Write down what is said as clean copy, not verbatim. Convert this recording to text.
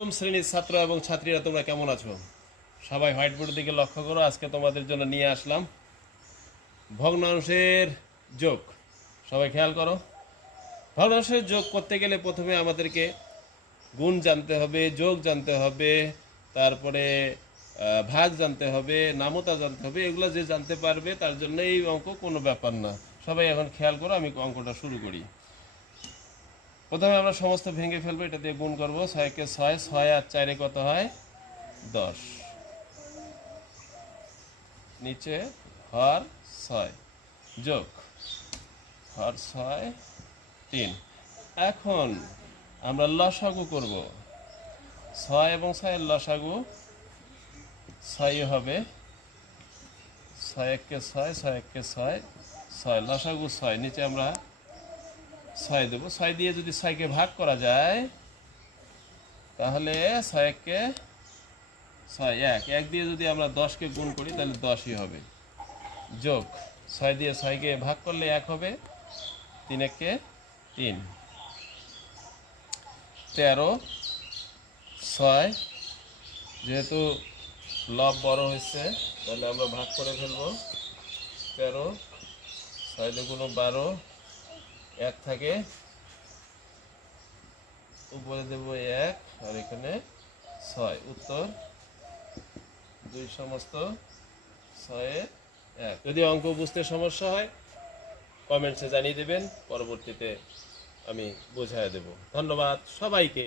প্রথম শ্রেণীর ছাত্র এবং ছাত্রীরা তোমরা কেমন আছো? সবাই হোয়াইট বোর্ডের দিকে লক্ষ্য করো। আজকে তোমাদের জন্য নিয়ে আসলাম ভগ্নাংশের যোগ। সবাই খেয়াল করো, ভগ্নাংশের যোগ করতে গেলে প্রথমে আমাদেরকে গুণ জানতে হবে, যোগ জানতে হবে, তারপরে ভাগ জানতে হবে, নামতা জানতে হবে। এগুলো যে জানতে পারবে তার জন্য এই অঙ্ক কোনো ব্যাপার না। সবাই এখন খেয়াল করো, আমি অঙ্কটা শুরু করি। প্রথমে আমরা সমস্ত ভেঙে ফেলবো, এটা দিয়ে গুণ করবো। 6 কে 6, 6 আর 4 কত হয়? 10। নিচে হর 6 যোগ হর 6 3। এখন আমরা লসাগু করব। 6 এবং 6 এর লসাগু 6 হবে। 6 কে 6, 6 কে 6, 6 লসাগু 6। নিচে আমরা 6 দেবো। 6 দিয়ে যদি 6কে ভাগ করা যায় তাহলে 6 কে 6 1 দিয়ে যদি আমরা 10কে গুণ করি তাহলে 10ই হবে। যোগ 6 দিয়ে 6কে ভাগ করলে 1 হবে। 3 কে 3, 13 6। যেহেতু লব বড় হয়েছে তাহলে আমরা ভাগ করে ফেলবো। 13 6 দুগুণ 12, 1 থাকে, উপরে দেব 1 আর এখানে 6। উত্তর 2 সমস্ত 6 1। যদি অঙ্ক বুঝতে সমস্যা হয় কমেন্টসে জানিয়ে দেবেন, পরবর্তীতে আমি বোঝায় দেব। ধন্যবাদ সবাইকে।